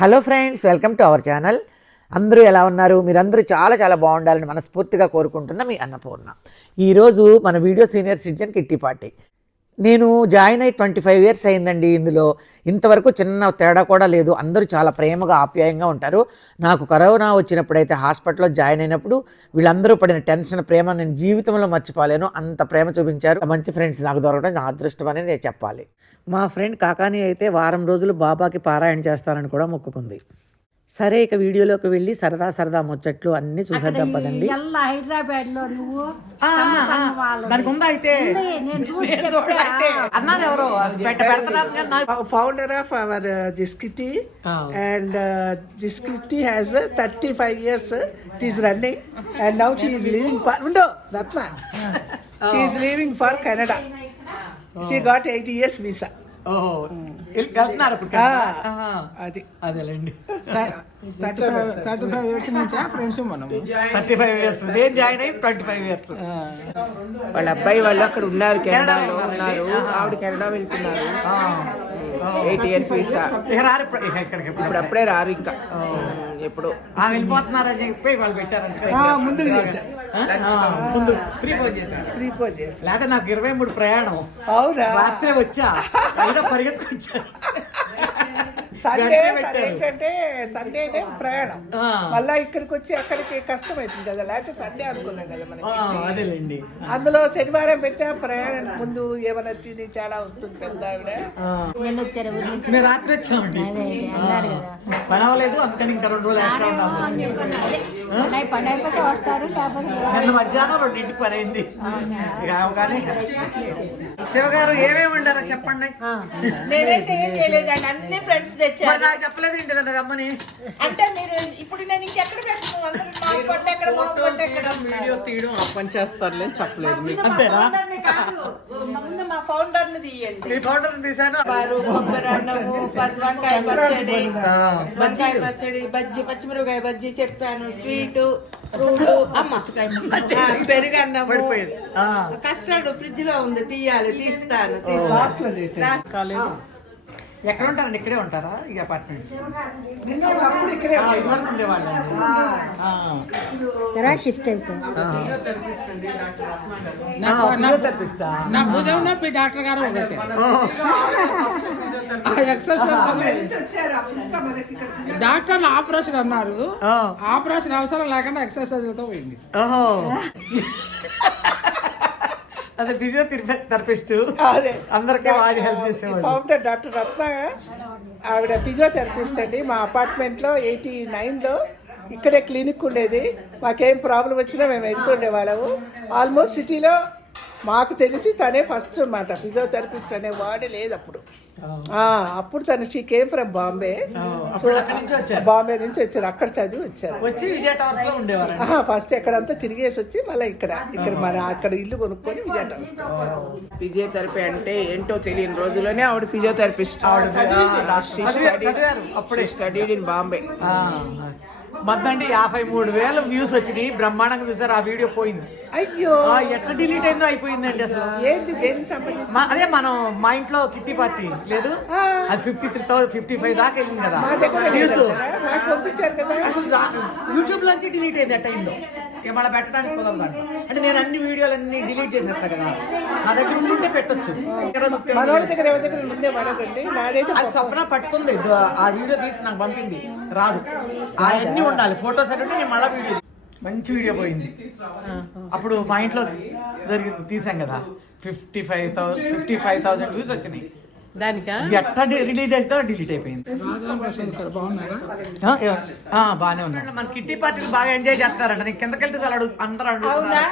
Hello friends, welcome to our channel. అందరూ ఎలా ఉన్నారు? మీరందరూ చాలా చాలా బాగుండాలని మనస్ఫూర్తిగా కోరుకుంటున్న మీ అన్నపూర్ణ. ఈరోజు మన video senior citizen kitty party. నేను జాయిన్ అయ్యి 25 ఇయర్స్ అయిందండి. ఇందులో ఇంతవరకు చిన్న తేడా కూడా లేదు. అందరూ చాలా ప్రేమగా ఆప్యాయంగా ఉంటారు. నాకు కరోనా వచ్చినప్పుడైతే హాస్పిటల్లో జాయిన్ అయినప్పుడు వీళ్ళందరూ పడిన టెన్షన్, ప్రేమ నేను జీవితంలో మర్చిపోలేను. అంత ప్రేమ చూపించారు. మంచి ఫ్రెండ్స్ నాకు దొరకడం నా అదృష్టం అని నేను చెప్పాలి. మా ఫ్రెండ్ కాకాని అయితే వారం రోజులు బాబాకి పారాయణ చేస్తానని కూడా మొక్కుకుంది. సరే, ఇక వీడియోలోకి వెళ్ళి సరదా సరదా ముచ్చట్లు అన్ని చూసేద్దాం పదండి. హైదరాబాద్ లో నువ్వు founder of our this kitty and this kitty has 35 years it is running and now she is leaving for Ratna she is leaving for Canada. She got 8 years visa. వెళ్తున్నారు అది అదేలేండి. 35 years నుంచా ఫ్రెండ్స్ మనం 35 years నేను join అయ్యి 25 years. వాళ్ళ అబ్బాయి వాళ్ళు అక్కడ ఉన్నారు, కెనడాలో ఉన్నారు, ఆవిడ కెనడా వెళ్తున్నారు. 8 years వీసా. ఇప్పుడు అప్పుడే రారు, ఇంకా ఎప్పుడు వెళ్ళిపోతున్నారని చెప్పి వాళ్ళు పెట్టారంటే ముందు ముందు ప్రీపోజ్ చేశారు. లేదా నాకు 23 ప్రయాణం. అవునా? రాత్రి వచ్చా పరిగెత్తుకొచ్చా. సండే ఏంటంటే సండే ప్రయాణం, మళ్ళా ఇక్కడికి వచ్చి అక్కడికి కష్టం అవుతుంది కదా. లేకపోతే సండే అనుకున్నాం కదా మనకి. అదేలేండి. అందులో శనివారం పెట్టా ప్రయాణం ముందు ఏమైనా తిని తేడా వస్తుంది. పెద్ద ఆవిడ మేము రాత్రి వచ్చామండి. పడవలేదు, అందుకని ఇంకా 2 రోజులు ఎక్స్ట్రా ఉండాల్సి వచ్చింది. నన్ను మధ్యాహ్నం 2ంటికి పని అయింది. కానీ శివగారు ఏమేమి ఉండారో చెప్పండి. నేనైతే ఏం చేయలేదండి, అన్ని ఫ్రెండ్స్ తెచ్చారు. నాకు చెప్పలేదు ఏంటి రమ్మని. అంటే మీరు ఇప్పుడు నేను ఇంకెక్కడ పెట్టను, అందరూ మా పొట్ట ఎక్కడ మా పొట్ట ఎక్కడ వీడియో తీయడం పని చేస్తారులే చెప్పలేదు మీకు. అంతేనా? ముందు మా ఫౌండర్ ని తీయండి. మీ ఫోటోని తీసాను. కొబ్బరి అన్నము, వంకాయ పచ్చడి, వంకాయ పచ్చడి, బజ్జి, పచ్చిమిరపకాయ బజ్జి చెప్పాను, స్వీట్, ఫ్రూట్, పెరుగు అన్నము, కస్టర్డ్ ఫ్రిడ్జ్ లో ఉంది, తీయాలి, తీస్తాను. ఎక్కడ ఉంటారండి? ఇక్కడే ఉంటారా ఈ అపార్ట్మెంట్స్? అప్పుడు ఇక్కడే షిఫ్ట్ అయిపోయి నా భుజం నొప్పి డాక్టర్ గారు డాక్టర్లు ఆపరేషన్ అన్నారు. ఆపరేషన్ అవసరం లేకుండా ఎక్సర్సైజ్లతో పోయింది. అదే ఫిజియోథెరపిస్ట్ అందరికీ బాగా హెల్ప్ చేసేవాడు. ఫౌండర్ డాక్టర్ రత్న, ఆవిడ ఫిజియోథెరపిస్ట్ అండి. మా అపార్ట్మెంట్లో 89లో ఇక్కడే క్లినిక్ ఉండేది. మాకేం ప్రాబ్లం వచ్చినా మేము వెళ్తుండే వాళ్ళము. ఆల్మోస్ట్ సిటీలో మాకు తెలిసి తనే ఫస్ట్ అన్నమాట. ఫిజియోథెరపిస్ట్ అనే వాడే లేదు అప్పుడు. అప్పుడు తను she came from Bombay. Bombay నుంచి వచ్చారు, అక్కడ చదివి వచ్చారు. వచ్చి విజయ టవర్స్ లో ఉండేవారు. ఫస్ట్ ఎక్కడంతా తిరిగేసి వచ్చి మళ్ళీ ఇక్కడ మన అక్కడ ఇల్లు కొనుక్కొని విజయ టవర్స్ వచ్చారు. ఫిజియోథెరపీ అంటే ఏంటో తెలియని రోజుల్లోనే ఆవిడ ఫిజియోథెరపిస్ట్. అప్పుడే స్టడీడ్ ఇన్ బాంబే. మొత్తం 53,000 వ్యూస్ వచ్చినాయి. బ్రహ్మాండంగా చూసారు. ఆ వీడియో పోయింది. అయ్యో, ఎట్లా డిలీట్ అయిందో అయిపోయిందండి అసలు. ఏంది దేనికి సంబంధించి? అదే మనం మా ఇంట్లో కిట్టి పార్టీ లేదు, అది 55 దాకా వెళ్ళింది కదా వ్యూస్. పంపించారు కదా. అసలు యూట్యూబ్ లోంచి డిలీట్ అయింది. ఎట్ట అయిందో మళ్ళీ పెట్టడానికి కుదరదు. అంటే నేను అన్ని వీడియోలు అన్ని డిలీట్ చేసేస్తా కదా. నా దగ్గర ఉంటే పెట్టొచ్చు. మనోళ్ళ దగ్గర ఎవరి దగ్గర ఉండే పడకండి. నాదైతే అది స్వప్న పట్టుకుంది. ఆ వీడియో తీసి నాకు పంపింది. రాదు, అవన్నీ ఉండాలి ఫొటోస్ అంటే. నేను మళ్ళీ వీడియో మంచి వీడియో పోయింది. అప్పుడు మా ఇంట్లో జరిగింది, తీసాం కదా. 55,000 వ్యూస్ వచ్చినాయి. దానికా ఎట్లా రిలీజ్ అయితే డిలీట్ అయిపోయింది. బాగానే ఉన్నాడు. మన కిట్టి పార్టీలు బాగా ఎంజాయ్ చేస్తున్నారంట. నీకు కిందకి వెళ్తే చాలా అందరూ అడుగుతున్నారు.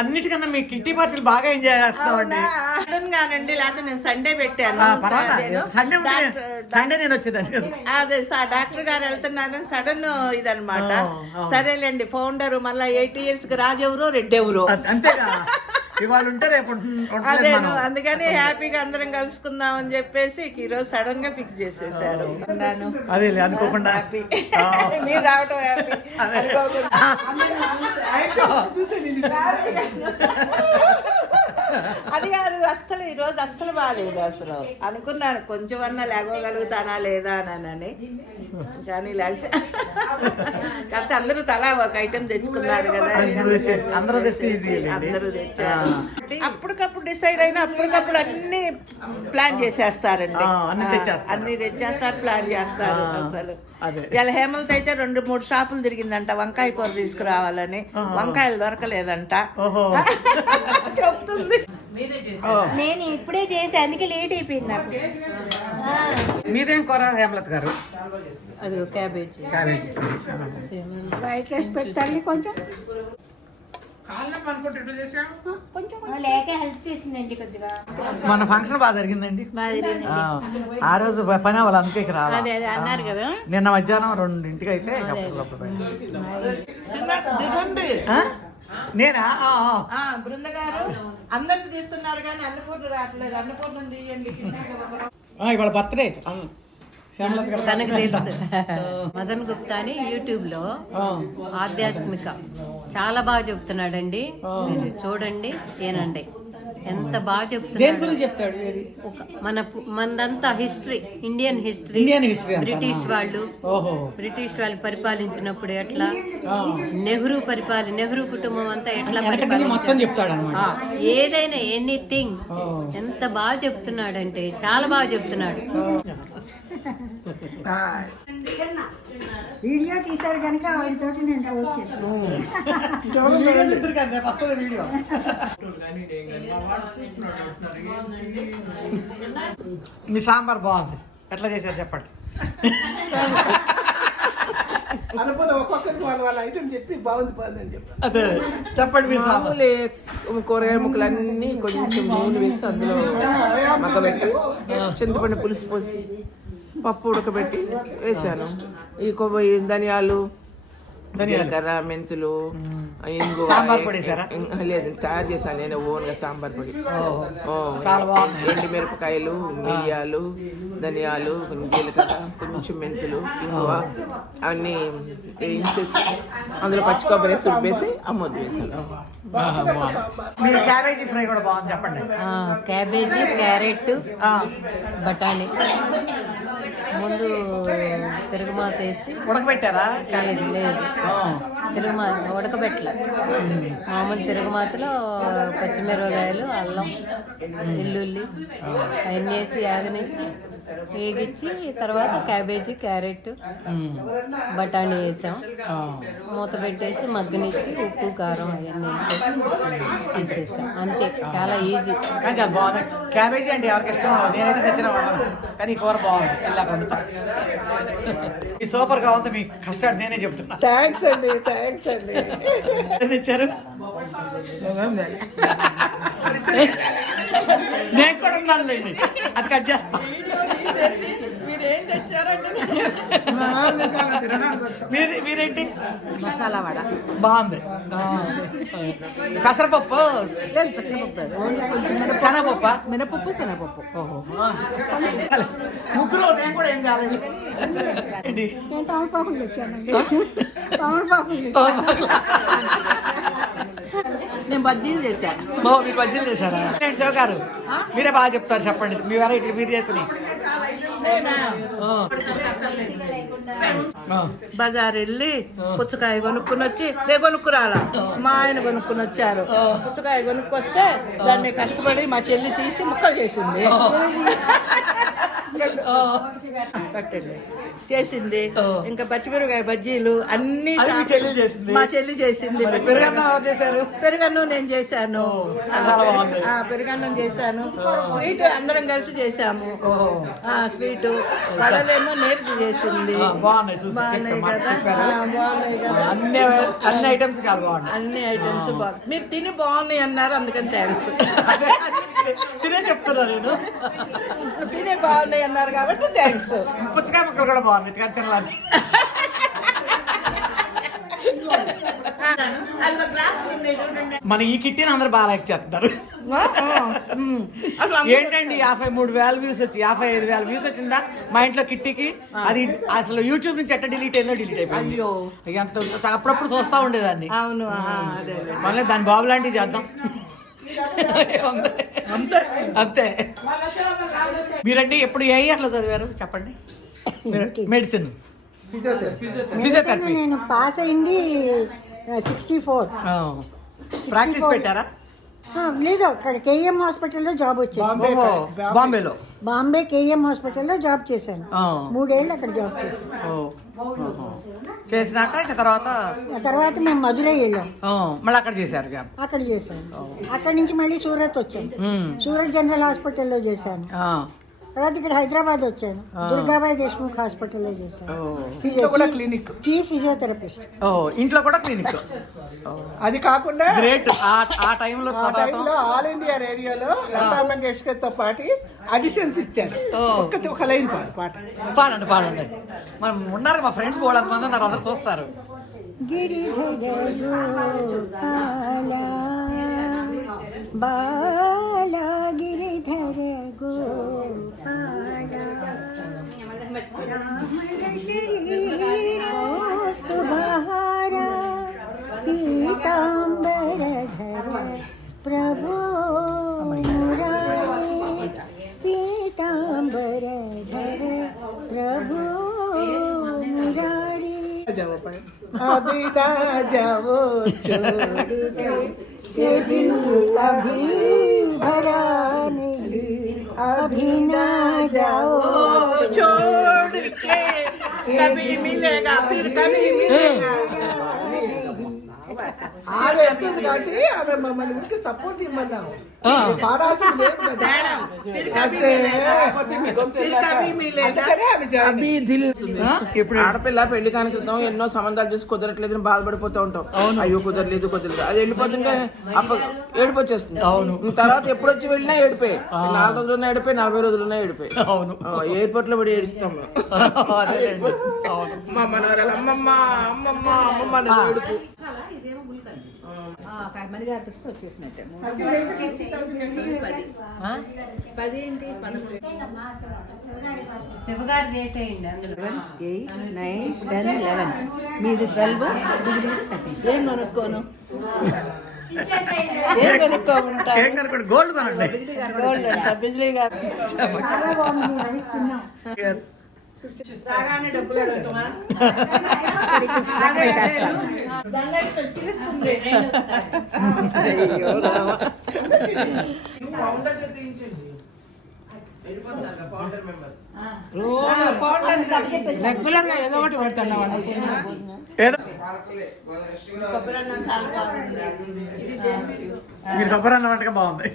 అన్నిటికన్నా మీ కిట్టి పార్టీలు బాగా ఎంజాయ్ చేస్తున్నామండి. గానండి, లేకపోతే నేను సండే పెట్టాను. సండే నేను వచ్చేదాన్ని. అదే డాక్టర్ గారు వెళ్తున్నారు, సడన్ ఇదనమాట. సరేలేండి, ఫౌండర్ మళ్ళీ 8 years కి రాజెవరో రెడ్డెవరో అంతేగా. ఇవాళ ఉంటే రేపు అదే, అందుకని హ్యాపీగా అందరం కలుసుకుందాం అని చెప్పేసి ఈరోజు సడన్ గా ఫిక్స్ చేసేసారు. అదే అనుకోకుండా హ్యాపీ మీరు రావటం హ్యాపీ. అది కాదు అస్సలు ఈ రోజు అస్సలు బాగాలేదు అసలు. అనుకున్నాను కొంచెం అన్నా లేగగలుగుతానా లేదా అని, కానీ లేచి కాకపోతే అందరూ తలా ఒక ఐటెం తెచ్చుకున్నారు కదా, అందరూ తెస్తే ఈజీ. అందరూ తెచ్చారు. అప్పటికప్పుడు డిసైడ్ అయినా అప్పటికప్పుడు అన్ని ప్లాన్ చేసేస్తారండి, అన్ని తెచ్చేస్తారు, ప్లాన్ చేస్తారు అసలు. ఇలా హేమలత అయితే 2-3 షాపులు తిరిగిందంట వంకాయ కూర తీసుకురావాలని, వంకాయలు దొరకలేదంట చెప్తుంది. నేను ఇప్పుడే చేసి అందుకే లేట్ అయిపోయింది నాకు. మీదేం కూర హేమలత గారు? అది క్యాబేజీ. క్యాబేజీ. వైట్ రైస్ పెట్టాలి కొంచెం, కొంచెం లేక హెల్ప్ చేసిందండి కొద్దిగా. మన ఫంక్షన్ బాగా జరిగిందండి. ఆ రోజు పని వాళ్ళు అందుకే రావాలి అన్నారు కదా. నిన్న మధ్యాహ్నం 2ంటికి అయితే నేనా బృంద గారు అందరిని తీస్తున్నారు కానీ అన్నపూర్ణ రావట్లేదు. అన్నపూర్ణ తీయండి. ఇవాళ బర్త్డే తనకు తెలుసు. మదన్ గుప్తా అని యూట్యూబ్ లో ఆధ్యాత్మిక చాలా బాగా చెప్తున్నాడండి, మీరు చూడండి వినండి, ఎంత బాగా చెప్తున్నాడు. మనదంతా హిస్టరీ, ఇండియన్ హిస్టరీ, బ్రిటిష్ వాళ్ళు పరిపాలించినప్పుడు ఎట్లా, నెహ్రూ కుటుంబం అంతా ఎట్లా పరిపాలించారు, ఏదైనా ఎనీథింగ్ ఎంత బాగా చెప్తున్నాడంటే చాలా బాగా చెప్తున్నాడు. వీడియో తీశారు కనుక ఆవిడతో నేను పోస్ట్ చేస్తాను. మీ సాంబార్ బాగుంది, ఎట్లా చేశారు చెప్పండి. అనుకున్న ఒక్కొక్కరికి వాళ్ళ ఐటమ్ చెప్పి బాగుంది అని చెప్పారు. అదే చెప్పండి మీరు. మామూలు కూరగాయ ముక్కలన్నీ కొంచెం నూనె వేసి అందులో మగ్గబెట్టి చింతపండు పులుసు పోసి పప్పు ఉడకబెట్టి వేసాను. ఈ కొబ్బరి, ధనియాలు, జీలకర్ర, మెంతులు, ఇంగువ, సాంబార్ పొడి వేసారా? లేదు, తయారు చేశాను నేను ఓన్గా సాంబార్ పొడి. చాలా బాగుంది. ఎండు మిరపకాయలు, మిరియాలు, ధనియాలు, కొంచెం జీలకర్ర, కొంచెం మెంతులు, ఇంగువ అన్నీ వేయించేసి అందులో పచ్చి కొబ్బరి వేసి ఉప్పేసి అమ్మొద్దు వేసాను. మీరు క్యాబేజీ ఫ్రై కూడా బాగుంది చెప్పండి. క్యాబేజీ, క్యారెట్, బఠానీ ముందు తిరుగుమాత వేసి ఉడకబెట్టారా? లేదు తిరుగుమాత ఉడకబెట్టలే, మామూలు తిరుగుమాతలో పచ్చిమిరపకాయలు, అల్లం, వెల్లుల్లి అవన్నీ వేసి వేగించి తర్వాత క్యాబేజీ, క్యారెట్, బఠానీ వేసాం. మూత పెట్టేసి మగ్గనిచ్చి ఉప్పు, కారం అవన్నీ వేసేసి తీసేసాం. అంతే, చాలా ఈజీ. చాలా బాగుంది. క్యాబేజీ అంటే ఎవరికి ఇష్టం, నేనైతే సచిన వాడను, కానీ ఈ కూర బాగుంది. ఇలా పండుతా ఈ సూపర్ గా ఉంది. మీ కస్టర్డ్ నేనే చెప్తున్నా. థ్యాంక్స్ అండి, థ్యాంక్స్ అండి. ఇచ్చారు నేను కూడా ఉన్నానులేండి, అది కట్ చేస్తా. మీరేం తెచ్చారంటే మీరేంటి? మసాలా వడ బాగుంది. పెసరపప్పు, శనగపప్పు, మినపప్పు, శనగపప్పు. ముగ్గురు నేను కూడా ఏం కాలేదు. ఏంటి నేను తమలపాకులు తెచ్చానండి. తమలపాకులు నేను బజ్జీలు చేశాను. మీరు బజ్జీలు చేశారా? శివ గారు మీరే బాగా చెప్తారు, చెప్పండి మీ వెరైటీ మీరు చేస్తున్నాయి. బజార్ వెళ్ళి పుచ్చకాయ కొనుక్కుని వచ్చి కొనుక్కురాలా, మా ఆయన కొనుక్కుని వచ్చారు. పుచ్చకాయ కొనుక్కొస్తే దాన్ని కష్టపడి మా చెల్లి తీసి ముక్కలు చేసింది. కట్టండి చేసింది. ఇంకా పచ్చిమిరపకాయ బజ్జీలు అన్ని మా చెల్లి చేసింది. పెరుగన్నం నేను చేశాను. పెరుగన్నం చేశాను. స్వీట్ అందరం కలిసి చేశాము. స్వీట్ వడలేమో నేర్చి చేసింది. బాగున్నాయి కదా. అన్ని ఐటమ్స్ చాలా బాగున్నాయి. అన్ని ఐటమ్స్ బాగున్నాయి. మీరు తిని బాగున్నాయి అన్నారు, అందుకని థ్యాంక్స్. తినే చెప్తున్నా నేను. తినే బాగున్నాయి అన్నారు కాబట్టి థ్యాంక్స్. పుచ్చకాయ ముక్కలు కూడా బాగుంది, తినాలి. మన ఈ కిట్టిని అందరు బాగా లైక్ చేస్తున్నారు. ఏంటండి 53,000 వ్యూస్ వచ్చి 55,000 వ్యూస్ వచ్చిందా మా ఇంట్లో కిట్టికి? అది అసలు యూట్యూబ్ నుంచి ఎట్ట డిలీట్ అయిందో డిలీట్ అయిపోయింది. అప్పుడప్పుడు చూస్తా ఉండేదాన్ని. అవును, మళ్ళీ దాని బాబు లాంటివి చేద్దాం. అంతే అంతే. మీరండి ఎప్పుడు ఏ ఇయర్లో చదివారు చెప్పండి? Medicine, physiotherapy. నేను పాస్ అయింది 64. ప్రాక్టీస్ పెట్టారా? లేదు, అక్కడ కేఎం హాస్పిటల్లో జాబ్ వచ్చేసి బాంబేలో. బాంబే కేఎం హాస్పిటల్లో జాబ్ చేశాను. 3 ఏళ్ళు అక్కడ జాబ్ చేశాను. చేసినాక ఇక తర్వాత ఆ తర్వాత మేము మధురై వెళ్ళాం, మళ్ళీ అక్కడ చేశారు జాబ్. అక్కడ చేశాను. అక్కడి నుంచి మళ్ళీ సూరత్ వచ్చాను, సూరత్ జనరల్ హాస్పిటల్లో చేశాను. తర్వాత ఇక్కడ హైదరాబాద్ వచ్చాను, దుర్గాబాయి దేశ్ముఖ్ హాస్పిటల్లో చేశాను, క్లినిక్ చీఫ్ ఫిజియోథెరపిస్ట్. ఇంట్లో కూడా క్లినిక్. అది కాకుండా గ్రేట్. ఆ టైంలో ఆల్ ఇండియా రేడియోలో లతా మంగేష్కర్ తో పాటు అడిషన్స్ ఇచ్చారు. ఒక లైన్ పాడండి పాడండి. మనం ఉన్నారు మా ఫ్రెండ్స్ బోళ్ళ మంది ఉన్నారు, అందరు చూస్తారు. బాలా గిరిధర గోపాల సుభారా పీతాంబరధర ప్రభో మురారి పీతాంబరధర ప్రభో మురారి అభిదా జావో के दिल अभी भरा नहीं, अभी ना जाओ छोड़ के कभी मिलेगा फिर कभी मिलेगा. ఆమె వెళ్తుంది కాబట్టి ఆమె మమ్మల్ని ఊరికి సపోర్ట్ ఇమ్మన్నాము. పాడాల్సింది లేదు కదా. ఇప్పుడు ఆడపిల్ల పెళ్లి కాని క్రితం ఎన్నో సంబంధాలు చూసి కుదరట్లేదు బాధపడిపోతూ ఉంటాం. అయ్యో కుదరలేదు అది వెళ్ళిపోతుంటే ఏడుపు వచ్చేస్తుంది. తర్వాత ఎప్పుడు వచ్చి వెళ్ళినా ఏడిపోయి 4 రోజులున్నా ఏడిపోయి 40 రోజులున్నా ఏడిపోయి. ఎయిర్పోర్ట్ లో పడి ఏడుస్తాం మా మనవరాలు అమ్మమ్మ అమ్మమ్మ అమ్మమ్మ అనేది ఏడుపు. శివగారు వేసేయండి అందులో. 8, 9, 10, 11 మీది 12. ఏం కొనుక్కోను ఏం కనుకోండి, గోల్డ్ కొనండి. గోల్డ్ అంట బిజ్లీ గారు. రెగ్యులర్ గా ఏదో ఒకటి పెడతాను. ఏదో మీరు కొబ్బరి అన్నం వంటగా బాగుంది.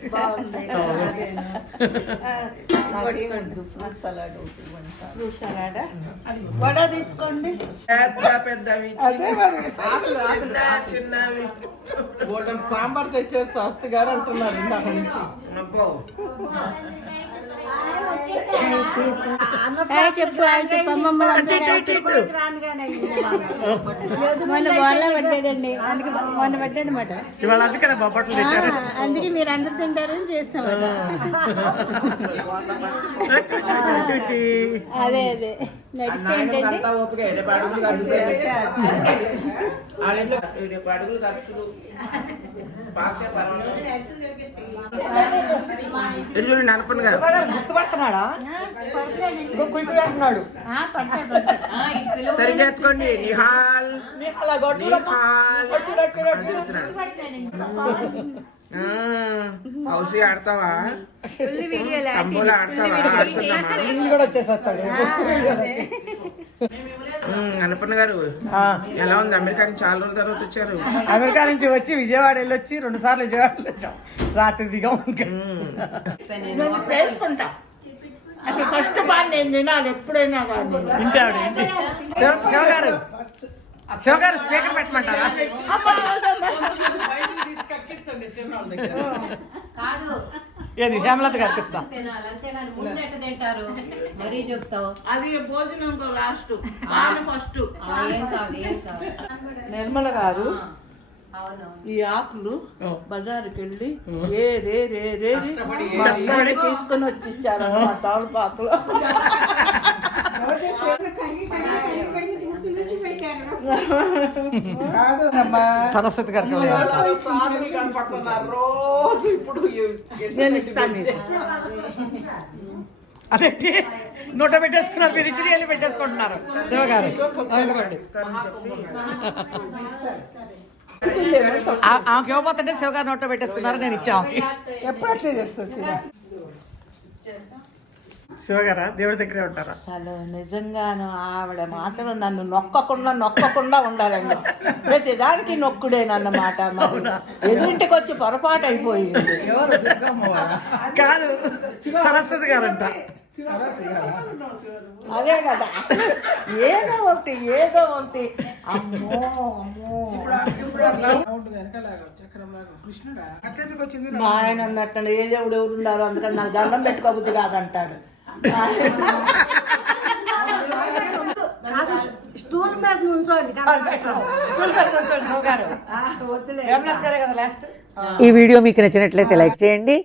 వడ తీసుకోండి. పెద్దవి అదే మరి చిన్నవి సాంబార్ తెచ్చేస్తే వస్తే గారు అంటున్నారు ఇందాక నుంచి. చెప్పు అమ్మమ్మ మొన్న బోర్లా పడ్డాడండి, అందుకే మొన్న పడ్డాడనమాట. ఇవాళ అందుకనే బొబ్బట్లు తెచ్చారు. అందుకే మీరు అందరు తింటారని చేస్తాం. అదే అదే నడిస్తే ఏంటండి అడుగులు ఖర్చులు చూడండి అనుకున్న గారు గుర్తుపడుతున్నాడా? కుయిపోతున్నాడు. సరిగ్గా ఎత్తుకోండి. నిహాల్ హౌసీ ఆడతావా? కంబోలు ఆడతావా? కూడా వచ్చేసేస్తాడు. అనుపన్న గారు ఎలా ఉంది? అమెరికా నుంచి చాలా రోజుల తర్వాత వచ్చారు. అమెరికా నుంచి వచ్చి విజయవాడ వెళ్ళొచ్చి 2 సార్లు విజయవాడ వచ్చాం. రాత్రి దిగాం. వేసుకుంటా. అసలు ఫస్ట్ బాగా నేను తినాలి ఎప్పుడైనా కానీ. వింటాడు. శివగారు శివగారు స్పీకర్ పెట్టమంటారా? కాదు ఏది హేమలత గారికి ఇస్తాం. తినాలి అంతేగాని ముందు ఎట్ట తింటారు మరీ చెప్తావు. అది భోజనం లాస్ట్ ఫస్ట్. ఏం కాదు ఏం కాదు. నిర్మల గారు అవునవును. ఈ ఆకులు బజారుకి వెళ్ళి ఏ రే రే రే కష్టపడి తీసుకొని వచ్చి ఇచ్చారు మా తాలూకాకులు. కాదమ్మా సరస్వతి గారికి రోజు ఇప్పుడు నేను ఇస్తాను ఇది. అదేంటి నోట పెట్టేసుకున్నారు, మీరు ఇచ్చి రియల్ పెట్టేసుకుంటున్నారు శివ గారు. ఆమెకి ఇవ్వబోతుంటే శివ గారు నోట పెట్టేసుకున్నారు, నేను ఇచ్చాము. ఎప్పుడు అట్లే చేస్తుంది శివ. శివ గారా దేవుడి దగ్గరే ఉంటారా? అసలు నిజంగాను ఆవిడ మాత్రం నన్ను నొక్కకుండా ఉండాలండి. ప్రతిదానికి నొక్కుడేనన్నమాట. మరి ఎదురింటికి వచ్చి పొరపాటు అయిపోయింది. కాదు, సరస్వతి గారంట. అదే కదా, అసలు ఏదో ఒకటి అమ్మో మా ఆయన అన్నట్టు ఏ దేవుడు ఎవరు ఉన్నారు, అందుకని నాకు దండం పెట్టుకోబుద్ది కాదంటాడు. స్టూల్ మీద నుంచోండి ఈ వీడియో మీకు నచ్చినట్లయితే లైక్ చేయండి,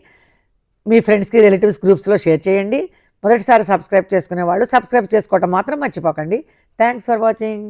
మీ ఫ్రెండ్స్కి రిలేటివ్స్ గ్రూప్స్లో షేర్ చేయండి. మొదటిసారి సబ్స్క్రైబ్ చేసుకునే వాళ్ళు సబ్స్క్రైబ్ చేసుకోవటం మాత్రం మర్చిపోకండి. Thanks for watching.